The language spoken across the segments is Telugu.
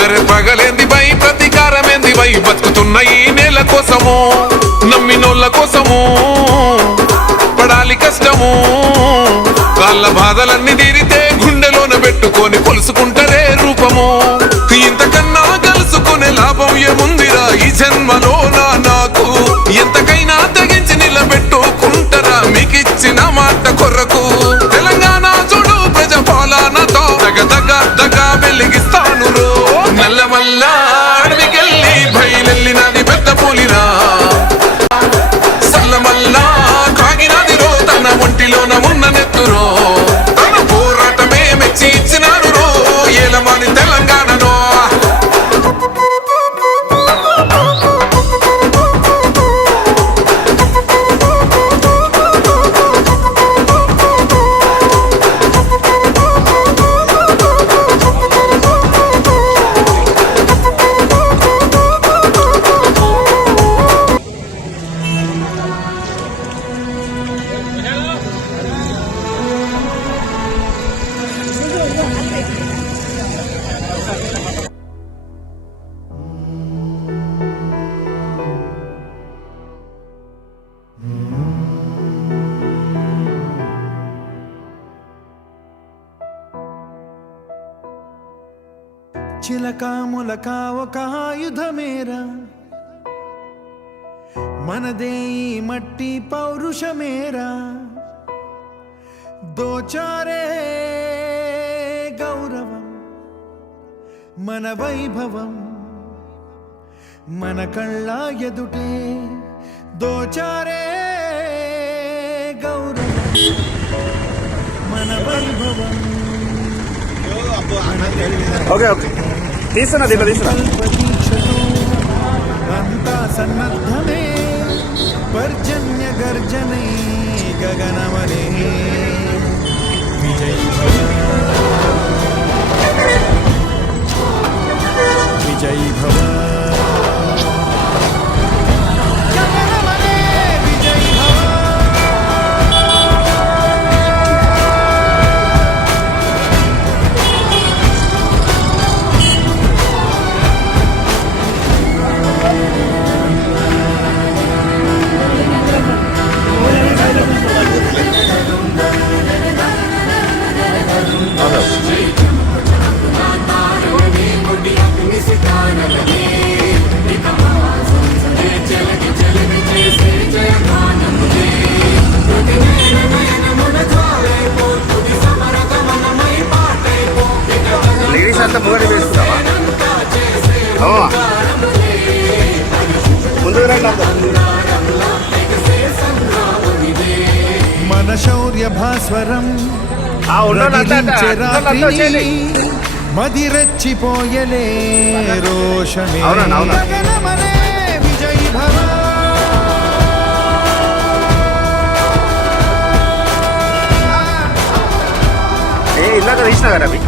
అరే పగలేంది బై ప్రతీకారమేంది బై బతుకుతున్న ఈ నేల కోసము నమ్మినోళ్ళ కోసము పడాలి కష్టము వాళ్ళ బాధలన్నీ తీరితే గుండెలోన పెట్టుకొని కొలుసుకుంటారే రూపము ఇంతకన్నా కలుసుకునే లాభం ఏముందిరా ఈ జన్మలో నాకు ఎంతకైనా తెగించి నిలబెట్టుకుంటారా మీకిచ్చిన మాట కొరకు తెలంగాణ చూడు ప్రజాపాలనతో దగ వెలిగిస్తాను నల్లమల్ల అడవికెళ్ళి బయలెళ్ళినది పెద్ద పులిరా సల్లమల్లా కాగినది రో తన ఒంటిలోన ఉన్న నెత్తురో తన పోరాటమే మెచ్చి ఇచ్చినారు రో ఏలమని తెలంగాణలో చిలకా ములకా ఒక ఆయుధమేరా మనదే ఈ మట్టి పౌరుషమేరా దోచారే గౌరవం మన వైభవం మన కళ్ళ ఎదుటే దోచారే గౌరవం మన వైభవం ఓకే ఓకే తీస్తున్నా దీంట్లో తీస్తున్నా అంతా సన్నద్ధమే పర్జన్య గర్జనే గగనమనే విజయ్ భవ విజయ్ భవ మన శౌర్య భాస్వరం మదిరెచ్చిపోయలే రోషమే విజయ్ భవ ఇందాక తీసినా కదా అవి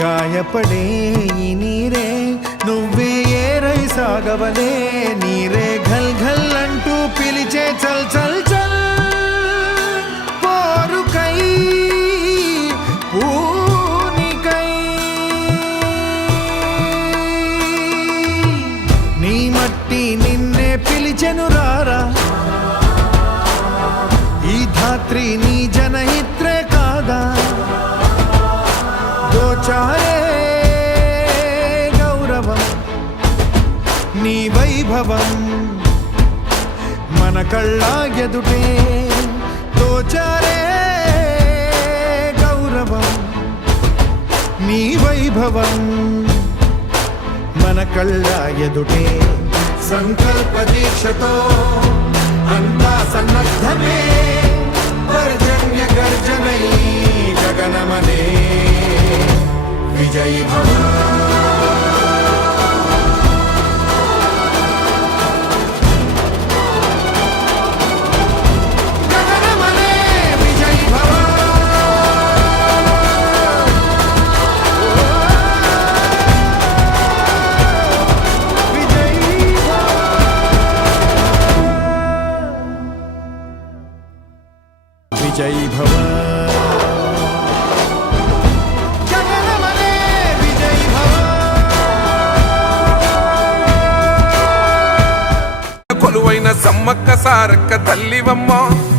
గాయపడే ఈ నీరే నువ్వే ఏరై సాగవలే నీరే ఘల్ ఘల్ అంటూ పిలిచే చల్ చల్ చల్ పోరుకై పూనికై నీ మట్టి నిన్నే పిలిచెను రారా ఈ ధాత్రి నీ జనహిత్రే కాదా దోచారే గౌరవం నీ వైభవం మన కళ్ళ ఎదుటే దోచారే గౌరవం నీ వైభవం మన కళ్ళ ఎదుటే సంకల్ప దీక్షతో అంతా సన్నద్ధమే పర్జన్య గర్జనై గగనమనే విజయీ భవ విజయీ భవ జగన్మనే విజయీ భవ కొలువైన సమ్మక్క సారక్క తల్లివమ్మ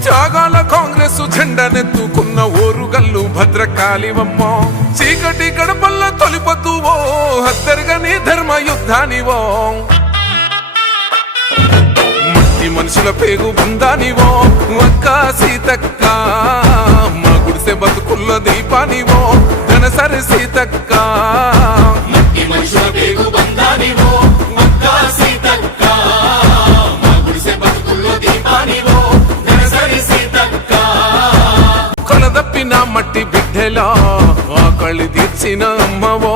త్యాగాల కాంగ్రెస్ జెండనెత్తుకున్న ఓరుగల్లు భద్రకాళివమ్మ చీకటి గడపల్ల తొలిపతువో హత్తరుగని ధర్మ యుద్ధానివో మనుషుల పేగు బంధానివో అక్క సీతక్క మా గుడిసె బతుకుల్లో దీపానివో ధనసరి సీతక్క మనుషుల పేగు బంధానివో అక్క సీతక్క మా గుడిసె బతుకుల్లో దీపానివో ధనసరి సీతక్క కొలదప్పిన మట్టి బిడ్డలా ఆకలి తీర్చిన అమ్మవో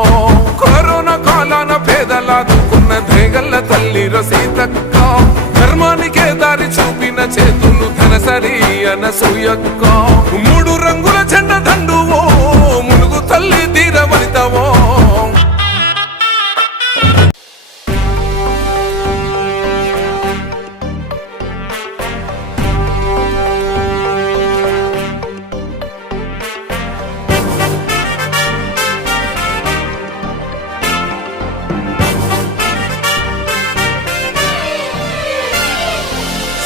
కరోనా కాలాన పేదలాదుకున్న ధేగల్ల తల్లిరో సీతక్క ధర్మానికే దారి చూపిన చేతులు ధనసరి అనసూయక్క మూడు రంగుల జెండ దండువో మునుగు తల్లి తీరవనితవో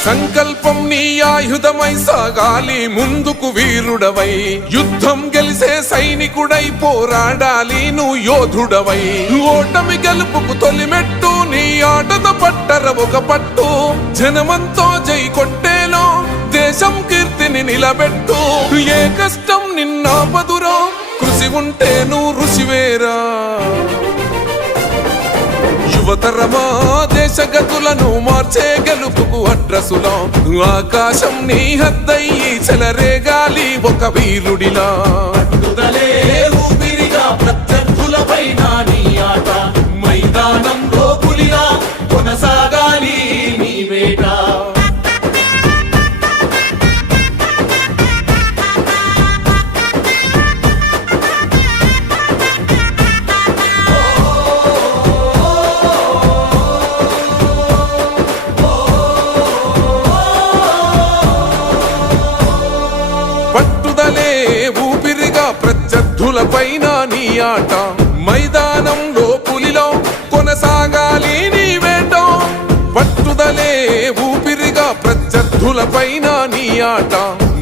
సంకల్పం నీ ఆయుధమై సాగాలి ముందుకు వీరుడవై యుద్ధం గెలిసే సైనికుడై పోరాడాలి నువ్వు యోధుడవై ఓటమి గెలుపుకు తొలిమెట్టు నీ ఆటతో పట్టర ఒక పట్టు జనమంతో జై కొట్టేలో దేశం కీర్తిని నిలబెట్టు ఏ కష్టం నిన్నాపదురో కృషి ఉంటే నువ్వు రుచివేరా యువతరమా దేశగతులను మార్చే గెలుపుకు అడ్రసులో ఆకాశం నీ హద్దయ్యి చెలరేగాలి ఒక వీరుడిలా పట్టుదలే ఊపిరిగా ప్రత్యర్థులపైన నీ ఆట మైదానంలో పులిగా కొనసాగాలి నీ వేట పట్టుదలే ఊపిరిగా ప్రత్యర్థులపైన నీ ఆట మైదానంలో పులిలో కొనసాగాలి నీ వేట పట్టుదలే ఊపిరిగా ప్రత్యర్థులపైన నీ ఆట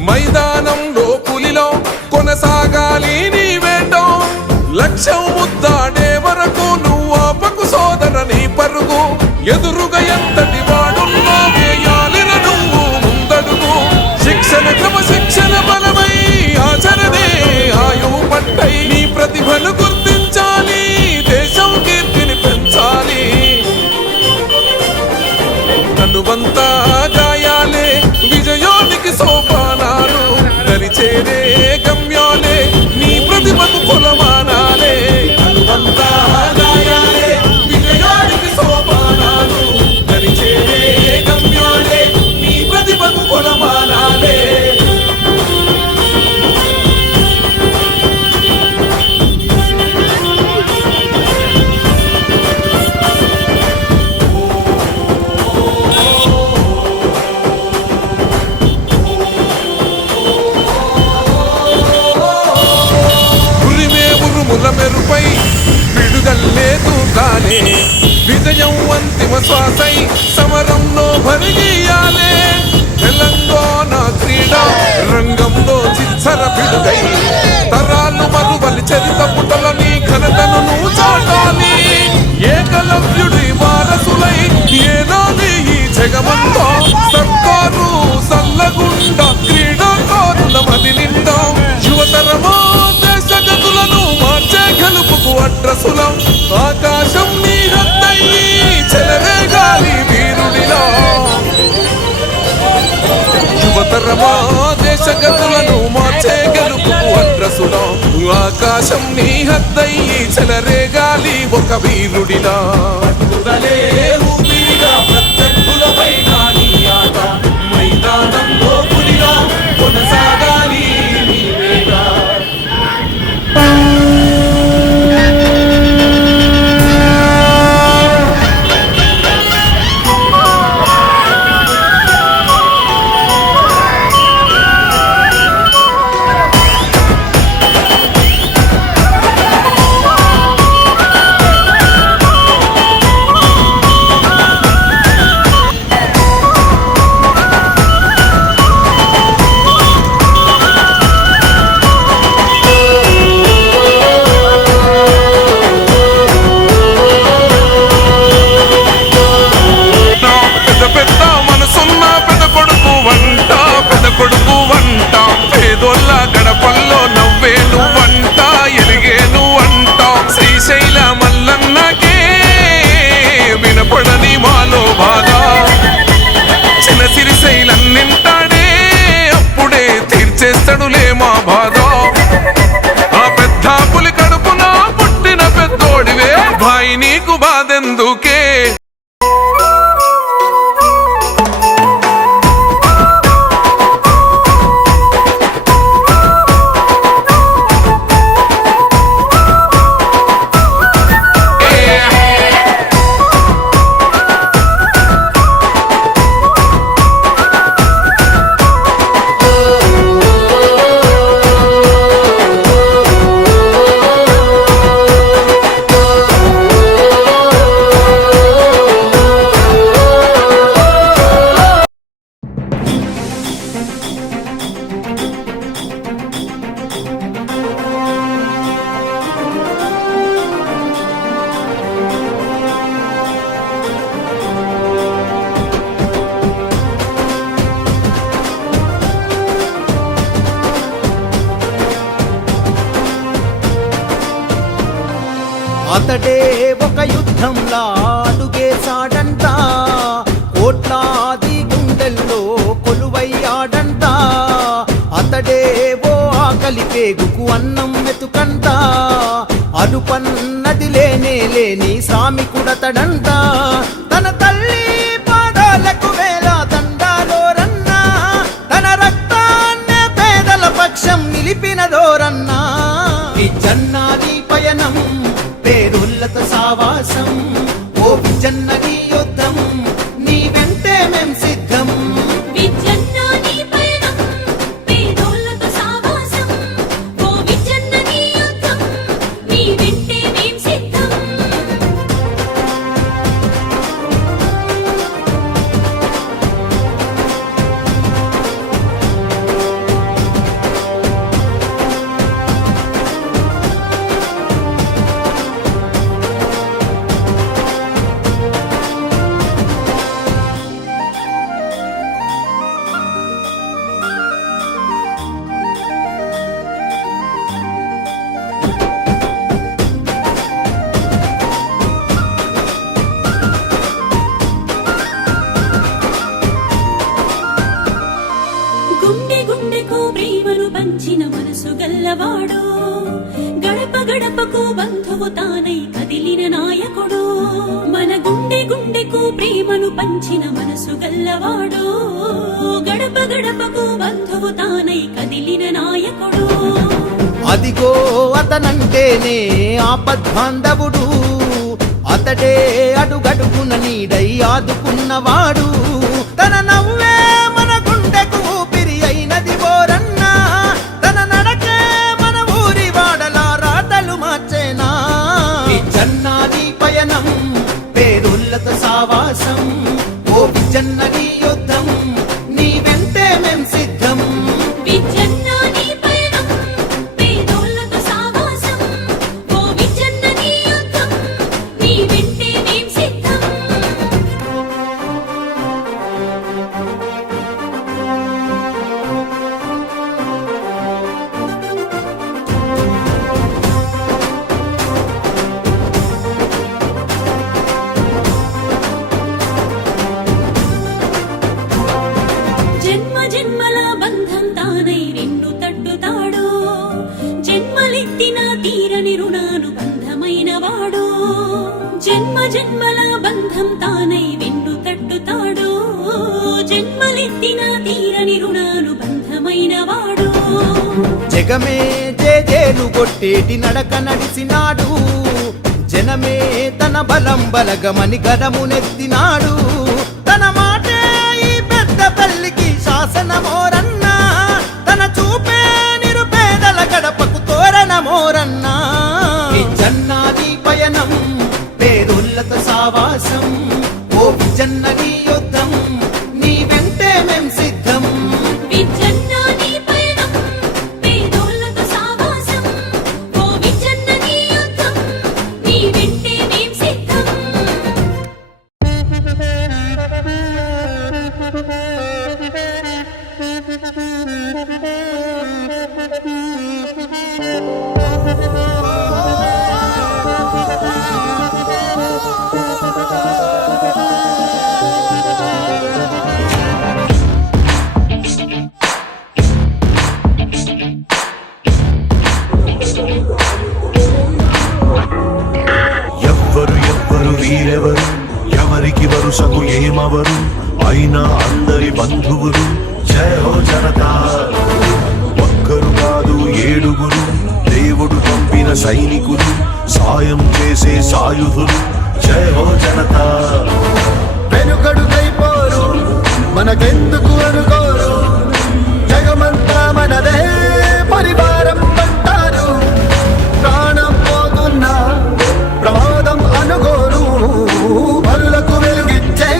మైదానంలో పులిలో కొనసాగాలి నీ వేట లక్ష్యం ముద్దాడే వరకు నువ్వు ఆపకు సోదర నీ పరుగు ఎదురుగా ఎంతటి వాడున్నా వేయాలిన నువ్వు ముందడుగు శిక్షణ క్రమశిక్షణ బలమై ఆచరణే ఆయువు పట్టై నీ ప్రతిభను గుర్తించాలి దేశం కీర్తిని పెంచాలి తనువంతా గాయాలే విజయానికి సోపానాలు దరిచేరే గమ్యాలే నీ ప్రతిభను కొలమానాలే తనువంతా గాయాలే విజయానికి సోపానాలు దరిచేరే గమ్యాలే నీ ప్రతిభను కొలమానాలే మెరుపై పిడుగల్లేదు కాలే విజయం అంతిమ శ్వాసై సమరంలో భరిగీయాలే తెలంగాణ క్రీడా రంగంలో చిచ్చర పిడుగై తరాలు మరువలి చరిత పుటల నీ ఘనతను నువ్వు చాటాలి ఏకలవ్యుడి వారసులై ఏనాలి ఈ జగమంతా సర్కారు సల్లగుండ క్రీడాకారుల మది నిండా యువతరమా దేశగతులను మార్చే గెలుపుకు అడ్రసులం ఆకాశం నీ హద్దయ్యి చెలరేగాలి వీరుడిలా యువతరమా దేశగతులను మార్చే గెలుపుకు అడ్రసులా ఆకాశం నీ హద్దయ్యి చెలరేగాలి ఒక వీరుడిలా పట్టుదలే ఊపిరిగా ప్రత్యర్థులపైన నీ ఆట మైదానంలో పులిగా కొనసాగాలి నీ వేట పేదోళ్ళ గడపల్లో నవ్వేను వంట ఎలిగేను వంట శ్రీశైల మల్లన్నకే వినపడని మాలో బాధ చిన్న సిరిశైలం నింటాడే అప్పుడే తీర్చేస్తాడులే మా బాధ ఆ పెద్ద పులి కడుపున పుట్టిన పెద్దోడివే భాయి నీకు బాధెందుకే అతడే ఒక యుద్ధంలా అడుగేశాడంట కోట్లాది గుండెల్లో కొలువయ్యాడంట అతడే ఓ ఆకలి పేగుకు అన్నం మెతుకంట అరుపన్నది లేనే లేని శ్రామికుడతడంట తన తల్లి పాదాలకు వేల దండాలోరన్నా తన రక్తాన్నే పేదల పక్షం నిలిపినదోరన్నా ఈ జన్నాది పయనం పేరుల్లత సావాసం ఓ విజన్నది యుద్ధం నీ వెంటే మేం సిద్ధం విజన్నది పయనం పేరుల్లత సావాసం ఓ విజన్నది యుద్ధం నీ వెంటే మేం సిద్ధం పంచిన మనసు గల్లవాడు గడప గడపకు బంధువు తానై కదిలిన నాయకుడు మన గుండె గుండెకు ప్రేమను పంచిన మనసు గల్లవాడు గడప గడపకు బంధువు తానై కదిలిన నాయకుడు అదిగో అతనంటేనే ఆపద్బాంధవుడు అతడే అడుగడుగున నీడై ఆదుకున్నవాడు తన నవ్వే మన గుండెకు ఊపిరి అయినది బోరన్నా తన నడకే మన ఊరి వాడలా రాతలు మార్చేనా ఈ జన్నాది పయనం పేరుల్లత సావాసం ఓ విజన్నది యుద్ధం నీ వెంటే మేం సిద్ధం విజన్నది పయనం పేరుల్లత సావాసం ఓ విజన్నది యుద్ధం నీ వెంటే మేం సిద్ధం వాడు జన్మ జన్మల బంధం తానై వెన్ను తట్టుతాడు జన్మలెత్తిన తీరని రుణాలు బంధమైన వాడు జగమే జేజేలు కొట్టేటి నడక నడిసినాడు జనమే తన బలం బలగమని గరమునెత్తినాడు తన మాటే ఈ పెద్ద పల్లికి శాసనమోరన్నా తన చూపే నిరుపేదల గడపకు తోరణమోరన్నా జన్నాది పయనం పేరుల్లత సావాసం ఓ జన్నని యుద్ధం నీ వెంటే మేం సిద్ధం విజన్న నీ పయనం పేదోళ్ళతో సావాసం ఓ విజన్న నీ యుద్ధం నీ వెంటే మేం సిద్ధం ఎవ్వరు వీరెవరు ఎవరికి వరుసకు ఏమవరు అయినా అందరి బంధువులు జయ హో జనతా ఒక్కరు కాదు ఏడుగురు దేవుడు పంపిన సైనికులు సాయం చేసే సాయుధులు జయ హో జనతా వెనుకడుకైపోరు మనకెందుకు అనుకోరు జగమంతా మనదే పరివారం అంటారు ప్రాణం పోతున్నా ప్రమాదం అనుకోరు పరులకు వెలుగిచ్చే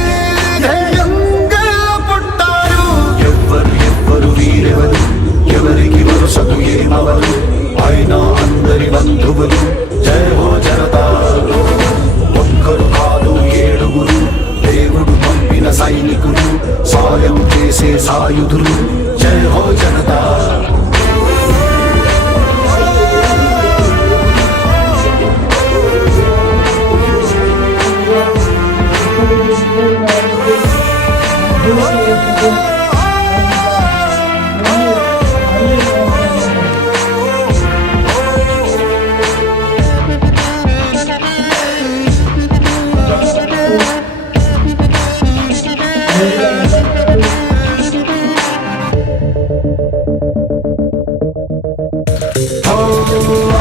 ధైర్యంగా పుట్టారు ఎవ్వరు వీరెవరు ఎవరికి వరుసకు ఏమవరు అయినా అందరి బంధువులు జయ హో జనతా ఒక్కరు కాదు ఏడుగురు దేవుడు పంపిన సైనికులు సాయం చేసే సాయుధులు జయ హో జనతా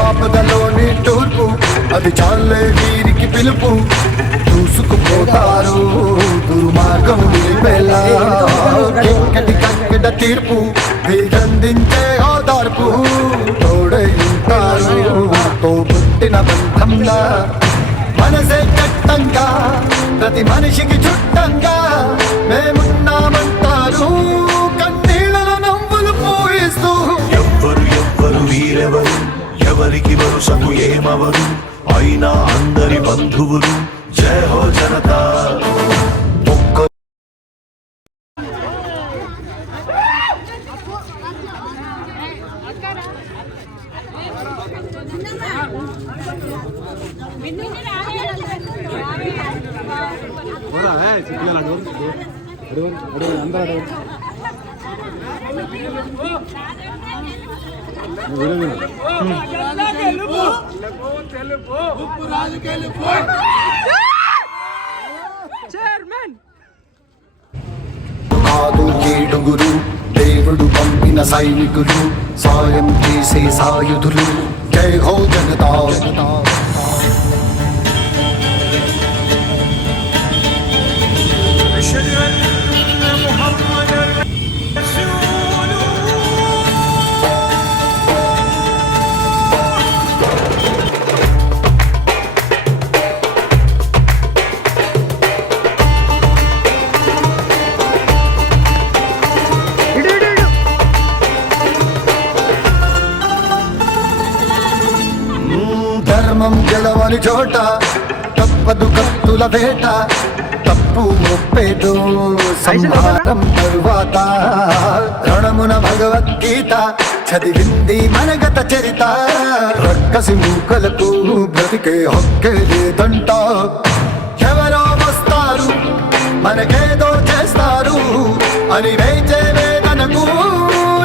ఆపదలోని తూర్పు అది చాలే వీరికి పిలుపు దూసుకుపోతారు దుర్మార్గం నిలిపేలా ఎక్కడి కక్కడ తీర్పు వీరందించే ఓదార్పు తోడై ఉంటారు తో పుట్టిన బంధంలా మనసే చట్టంగా ప్రతి మనిషికి చుట్టంగా మేమున్నామంటారు కన్నీళ్ళ నవ్వులు పూయిస్తూ ఎవ్వరు వీరెవరు ఎవరికి వరుసకు ఏమవరు అయినా అందరి బంధువులు జయ హో జనతా ఒక్క కాదు ఏడుగురు దేవుడు పంపిన సైనికులు సాయం చేసే సాయుధులు జై హో జనతా ధర్మం గెలవని చోట తప్పదు కత్తుల వేట తప్పు ముప్పేదో సంహారం తరువాత రణమున భగవద్గీత చదివింది మనగత చరిత రక్కసి మూకలకు బ్రతికే హక్కే లేదంట ఎవరో వస్తారు మనకేదో చేస్తారు అని వేచే వేదనకు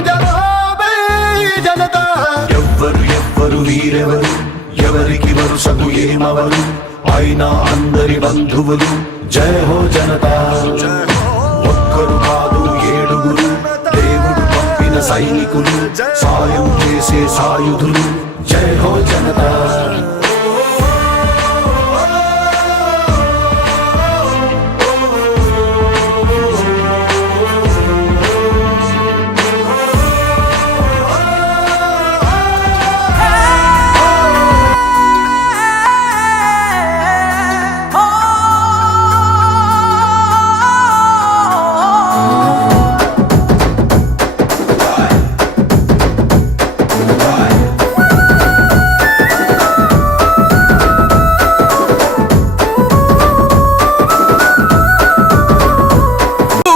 జవాబే జనతా ఎవ్వరు వీరెవరు ఎవరికి వరు వరుసకు ఏమవరు అయినా అందరి బంధువులు జయ హో జనతా ఒక్కరు కాదు ఏడుగురు దేవుడు పంపిన సైనికులు సాయం చేసే సాయుధులు జయ హో జనతా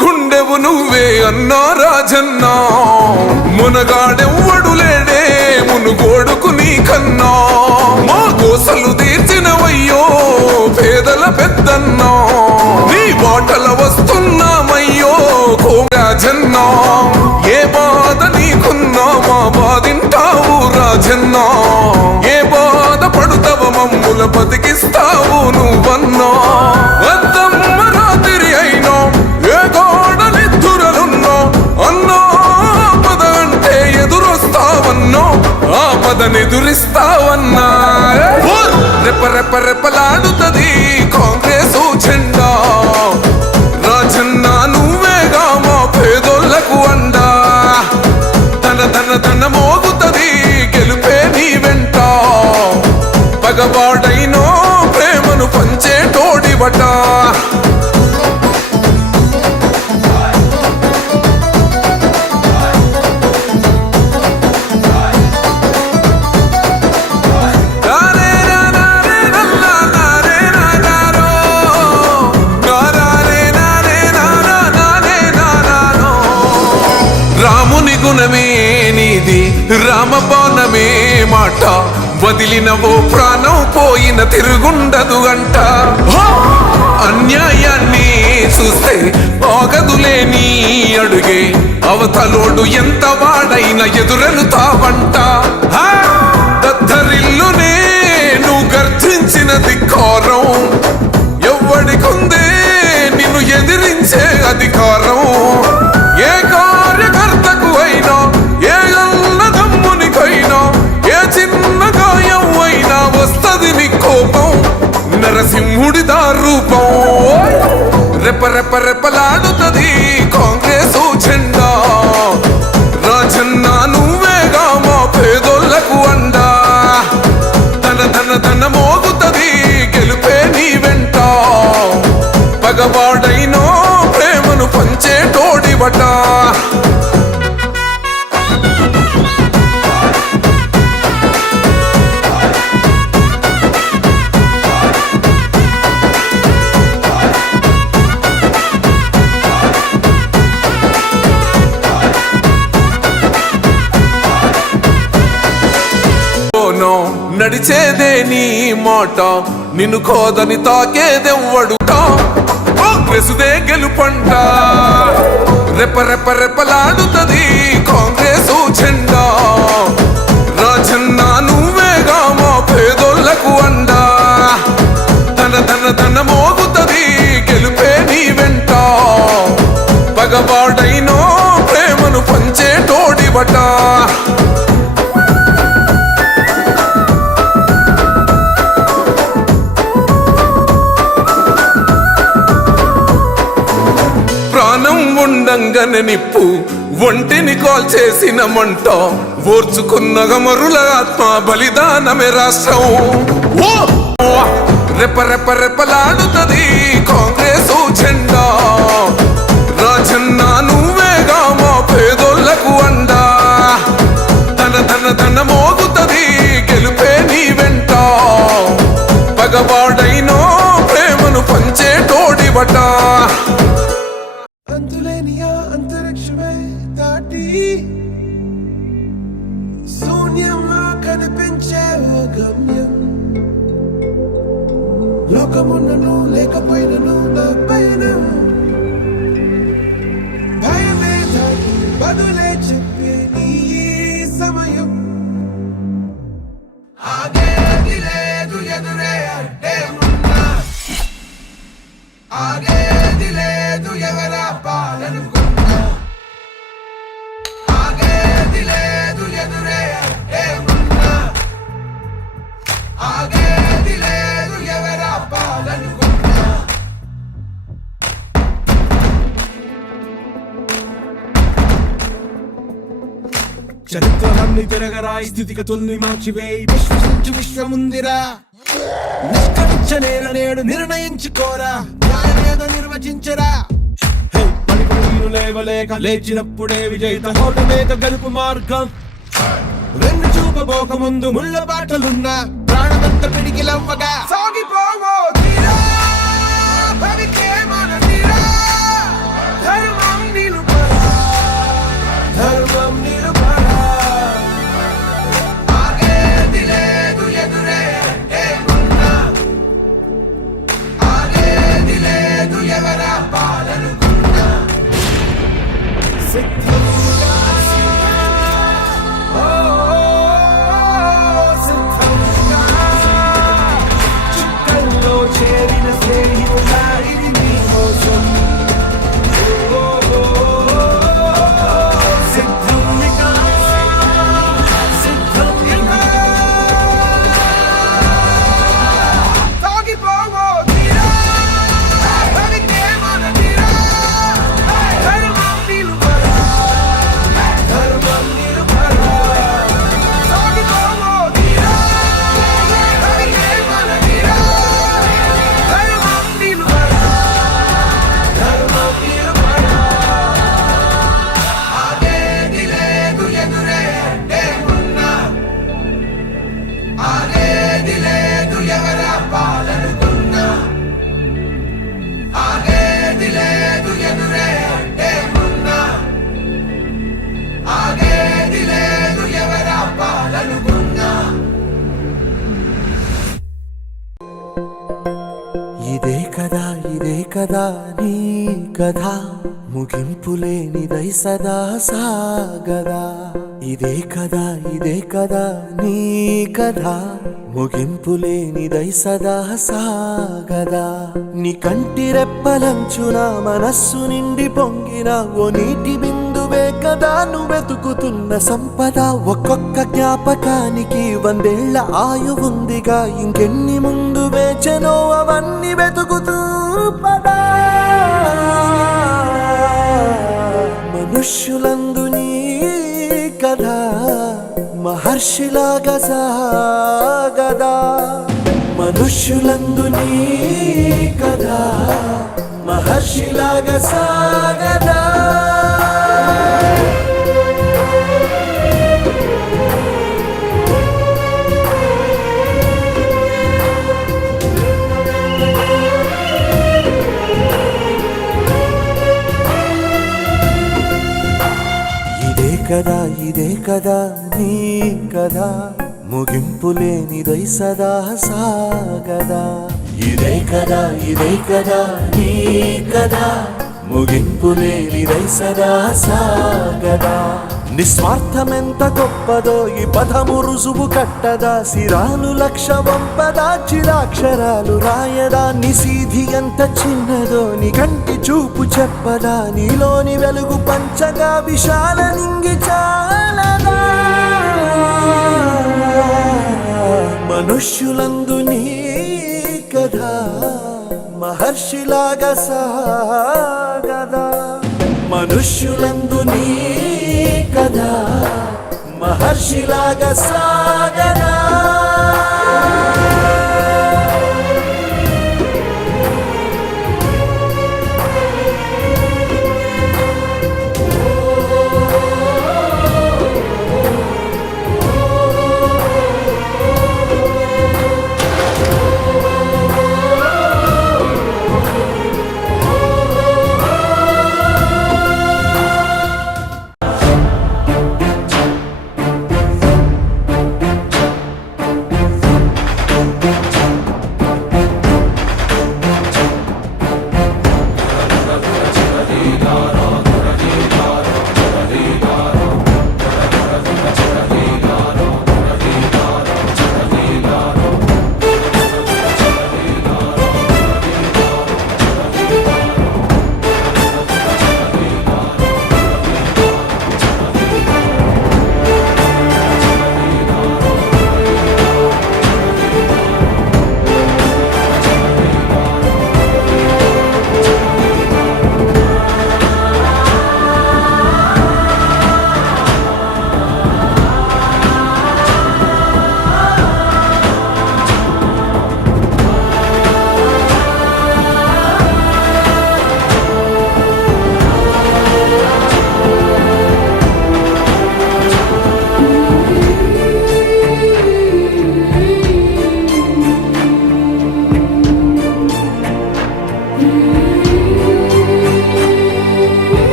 గుండెవు నువ్వే అన్నా రాజన్నా మునగాడెవ్వడు లేడే మునుగోడుకు నీ కన్నా మా కోసలు తీర్చినవయ్యో పేదల పెద్దన్నా నీ బాటల వస్తున్నామయ్యో రాజన్నా ఏ బాధ నీకున్నా మా బాధింటావు రాజన్నా ఏ బాధ పడుతావ మమ్ముల బతికిస్తావు నువ్వన్నా వద్దమ్మ రాత్రి అయినా ఏ గోడలిద్దురలున్నా అన్నా పద అంటే ఎదురొస్తావన్నా ఆ పదనెదురిస్తావన్నా రెప్ప రెప్ప రెప్పలాడుతది కాంగ్రెసు జెండా రాజన్నా నువ్వేగా మా పేదోళ్లకు అండా తన తన తన మోగుతది గెలుపే నీ వెంట పగవాడైనో ప్రేమను పంచేటోడివట రాముని గుణమే నీది రామబాణమే మాట వదిలినవో ప్రాణం పోయిన తిరుగుండదు గంట అన్యాయాన్ని చూస్తే ఆగదులే నీ అడుగే అవతలోడు ఎంత వాడైన ఎదురెలుతావంట దద్దరిల్లునే నువ్వు గర్జించిన ధిక్కారం ఎవ్వడికుందే నిన్ను ఎదిరించే అధికారం ఏ కార్యకర్తకు అయినా ఏ అన్నదమ్మునికైనా ఏ చిన్న గాయం అయినా వస్తది నీ కోపం నరసింహుడి రూపం రెప్ప రెప్ప రెప్పలాడుతది కాంగ్రెసు జెండా రాజన్నా నువ్వేగా మా పేదోళ్లకు అండా తన తన తన మోగుతది గెలుపే నీ వెంట పగవాడైనో ప్రేమను పంచేటోడివట నడిచేదే నీ మాట నిన్ను కోదని తాకేదెవ్వడుట కాంగ్రెసుదే గెలుపంట రెప్ప రెప్ప రెప్పలాడుతది కాంగ్రెసు జెండా రాజన్నా నువ్వేగా మా పేదోళ్లకు అండా తన తన తన మోగుతది గెలుపే నీ వెంట పగవాడైనో ప్రేమను పంచేటోడివట ప్రాణం ఉండంగానే నిప్పు ఒంటిని కాల్ చేసిన మంట ఓర్చుకున్న గమరుల ఆత్మ బలిదానమే రాష్ట్రం రెప్ప రెప్ప రెప్పలాడుతది కాంగ్రెసు జెండా రాజన్నా నువ్వేగా మా పేదోళ్లకు అండా తన తన తన మోగుతది గెలుపే నీ వెంట పగవాడైనో ప్రేమను పంచేటోడివట అంతరిక్షమే దాటి శూన్యంలో కనిపించే ఓ గమ్యం లోకమున్నను లేకపోయినను నా పైన భయమే దాటి బదులే చెప్పే నీ సమయం ఆగేది లేదు ఆగేది లేదు ఎవరా పాలనుకున్నా ఆగేది లేదు ఎదురే ఏమున్నా ఆగేది లేదు ఎవరా పాలనుకున్నా చరిత్రలన్నీ తిరగరాయి స్థితిగతుల్ని మార్చివేయి విశ్వసించు విశ్వముందిరా నిష్కరించ నేడు నిర్ణయించుకోరా న్యాయమేదో నిర్వచించరా పడిపడిను లేవలేక లేచినప్పుడే విజయిత హోటమేక గెలుపు మార్గం వెన్ను చూపబోక ముందు ముళ్ళ బాటలున్నా ప్రాణమంత పిడికిలవ్వగా సాగిపోవో తీరా భవికే మన తీరా ధర్మం నిలుపరా ధర్మం నిలుపరా ఆగేది లేదు ఎదురే ఏమున్నా ఆగేది లేదు ఎవరా పాలనుకున్నా సిద్ధంగా సిద్ధంగా చుక్కల్లో చేరిన స్నేహితులా ఇది నీ కోసం సిద్ధంగా సిద్ధంగా సాగిపోవో తీరా భవికే మన తీరా ధర్మం నిలుపరా ధర్మం నిలుపరా సాగిపోవో తీరా భవికే మన తీరా ధర్మం నిలుపరా ధర్మం నిలుపరా ఆగేది లేదు ఎదురే ఏమున్నా ఆగేది లేదు ఎవరా పాలనుకున్నా ఆగేది లేదు ఎదురే ఏమున్నా ఆగేది లేదు ఎవరా పాలనుకున్నా ఇదే కదా నీ కథ ముగింపులేనిదై సదా సాగదా ఇదే కదా నీ కథ ముగింపులేనిదై సదా సాగదా నీ కంటి రెప్పలంచున మనస్సు నిండి పొంగిన ఓ నీటి బిందువే కదా నువ్వెతుకుతున్న సంపద ఒక్కొక్క జ్ఞాపకానికి 100 ఏళ్ల ఆయువుందిగా ఇంకెన్ని ముందు వేచనో అవన్నీ వెతుకుతూ పదా మనుష్యులందు నీ కథ మహర్షిలాగా సాగదా మనుష్యులందు నీ కథ మహర్షిలాగా సాగదా ఇదే కదా నీ కదా ముగింపులేనిదై సదా సాగదా ఇదే కదా నీ కదా ముగింపులేనిదై సదా సాగదా నిస్వార్థమెంత గొప్పదో ఈ పదము రుజువు కట్టదా సిరాలు లక్ష వంపదా చిరాక్షరాలు రాయదా నిసీధి ఎంత చిన్నదో నీ కంటి చూపు చెప్పదా నీలోని వెలుగు పంచగా విశాల నింగి చాలదా మనుష్యులందు నీ కథ మహర్షిలాగా సాగదా మనుష్యులందు నీ కథ మహర్షిలాగా సాగదా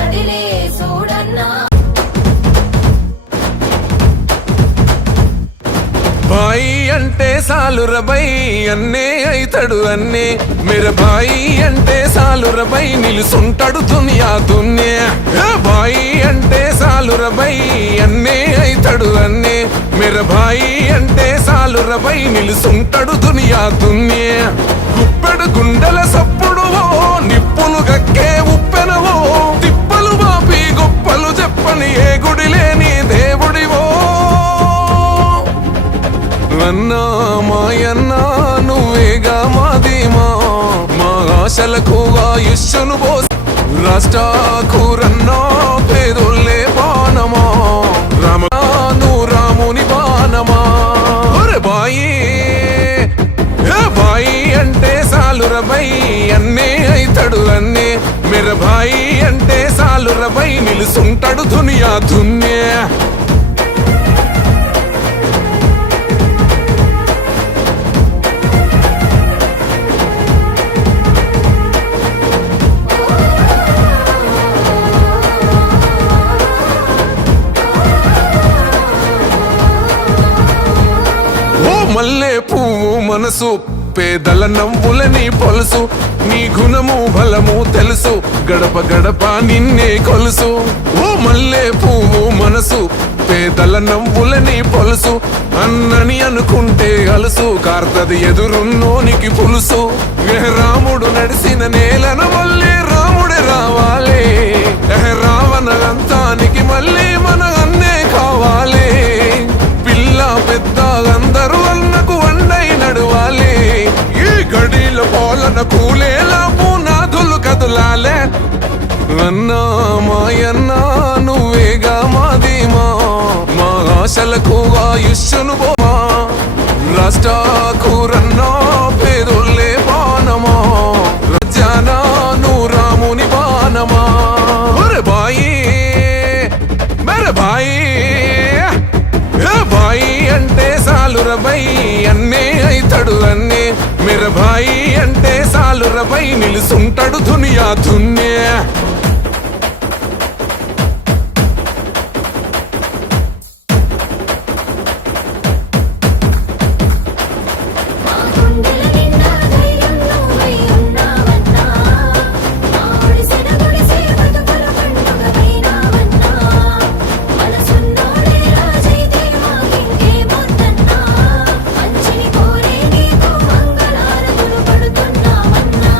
కదిలే చూడన్నా బాయి అంటే సాలురబై అన్నే అయితడు అన్నే మేర బాయి అంటే సాలురబై నిలుసుంటాడు దునియా దున్యా బాయి అంటే సాలురబై అన్నే అయితడు అన్నే మేర బాయి అంటే సాలురబై నిలుసుంటాడు దునియా దున్యా గుప్పెడు గుండెల సప్పుడు నిప్పులు గక్కే ఉప్పెనవో తిప్పలు బాపి గొప్పలు చెప్పని ఏ గుడి లేని దేవుడివో అన్నా మాయన్నా నువ్వేగా మాదీమా మా ఆశలకు ఆయుష్ను పోసి రాష్ట్రాకురన్నా పేదోళ్ళే బాణమా రామ నువ్వు రాముని బాణమా ఒరే బాయి బాయి అంటే సాలురబై అన్నే అయితడు అన్నే మెర బాయి అంటే సాలురబై నిలుసుంటాడు దునియా దున్యా మల్లె పువ్వు మనసు పేదల నవ్వులని పొలుసు నీ గుణము బలము తెలుసు గడప గడప నిన్నే కొలుసు ఓ మల్లె పువ్వు మనసు పేదల నవ్వులని పొలుసు అన్నని అనుకుంటే అలుసు కార్తది ఎదురున్నోనికి పులుసు రాముడు నడిసిన నేలను మళ్ళీ రాముడే రావాలి రావణంతానికి మళ్ళీ మన అన్నే కావాలి పిల్ల పెద్ద అందరూ అన్నకు వండై నడవాలి ఈ గడిలో పోలన కూలేలా పునాదులు కదులాలే అన్నా మాయన్నా నువ్వేగా మాదీమా మా ఆశలకు ఆయుష్ను పోమా రాష్ట్రాకురన్నా పేదోళ్ళే బాణమా రజానా నువ్వు రాముని బాణమా ఒరే బాయి మెరే బాయి బాయి అంటే సాలురబై అన్నే అయితడు అన్నే మెర బాయి అంటే సాలురబై నిలుసుంటాడు దునియా దున్యా మా గుండెల నిండా ధైర్యం నువ్వై ఉన్నావన్నా మా ఒడిసిన గుడిసే బతుకుల పండుగైనావన్నా మనసున్నోడే రాజైతే మాకింకేమొద్దన్నా మంచిని కోరే నీకు మంగళారతులు పడుతున్నామన్నా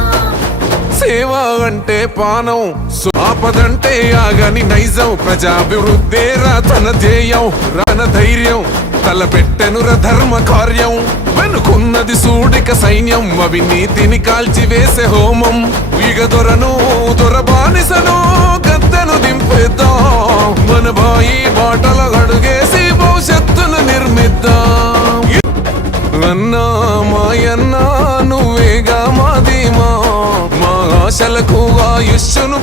సేవ అంటే పానం ఆపదంటే ఆగని నైజం ప్రజాభివృద్ధే తన ధ్యేయం రాన ధైర్యం తలపెట్టెనుర ధర్మ కార్యం వెనుకున్నది సూడిక సైన్యం అవినీతిని కాల్చివేసే హోమం ఇగ దొరను దొరబానిసను గద్దెను దింపేద్దాం మన బాయి బాటల అడుగేసి భవిష్యత్తును నిర్మిద్దాం అన్నా మాయన్నా నువ్వేగా మాదీమా మా ఆశలకు ఆయుష్ను